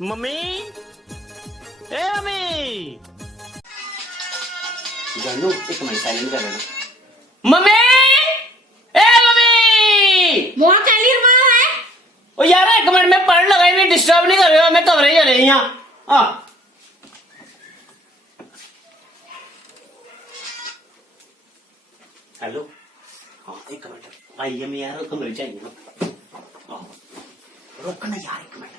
Mummy ए mummy जानू एक minute silent कर लेना। मम्मी ए मम्मी मोह कैली मार है ओ यार एक मिनट में पढ़ लगा नहीं डिस्टर्ब नहीं कर रहे हो मैं कमरे जा रही यहाँ हाँ हेलो हाँ एक मिनट आइए मैं यार कमरे चाहिए ना रोकना यार एक मिनट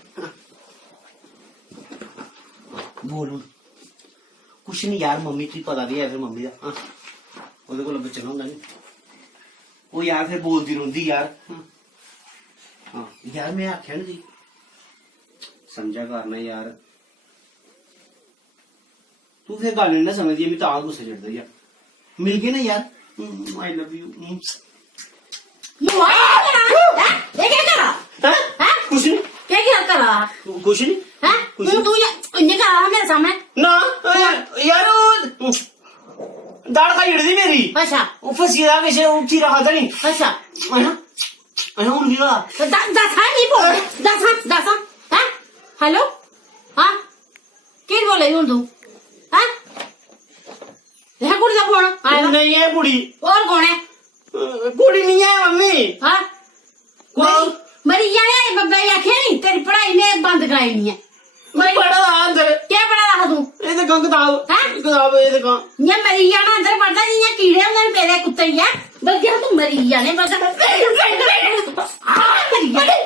बोलो कुछ नहीं यार मम्मी तुझे पता भी है फिर मम्मी का हाँ ਉਹਦੇ ਕੋਲ ਬਚਣਾ ਹੁੰਦਾ ਨਹੀਂ ਉਹ ਯਾਰ ਫਿਰ ਬੋਲਦੀ ਰਹਿੰਦੀ ਯਾਰ ਹਾਂ ਯਾਰ ਮੈਂ ਆਖਿਆ ਨਾ ਜੀ ਸਮਝਿਆ ਕਰਨਾ ਯਾਰ ਤੂੰ ਫਿਰ ਗੱਲ ਨਹੀਂ ਨਾ ਸਮਝਦੀ ਮੈਂ ਤਾਂ ਗੁੱਸੇ ਚੜਦਾ ਯਾਰ ਮਿਲ ਗਏ ਨਾ ਯਾਰ ਆਈ ਲਵ ਯੂ मोह ये क्या करा ਹਾਂ हैं ਕੁਛ ਨਹੀਂ क्या करा ਕੁਛ नहीं हैं तू ये इन्हें करा मेरे सामने ना यार वो दाढ़ का हिड़ दी मेरी अच्छा वो फंसी रहा कैसे उठी रहा था नहीं अच्छा अरे उड़ गया दस नहीं बोल दस हैं हेलो हाँ क्या बोले हूँ तू हैं यह कुड़ी का फोन आएगा नहीं है कुड़ी और कौन है कुड़ी नहीं है मम्मी हाँ मरी जाने बब्बा आखे नहीं तेरी पढ़ाई ने बंद कराई नहीं है मैं पढ़ा रहा अंदर क्या पढ़ा रहा तू ये देखो किताब हैं? किताब ये देखो ये मरी जाना अंदर पढ़ता नहीं है कीड़े अंदर मेरे कुत्ते ही है बल्कि तू मरी जाने बस मरी जाने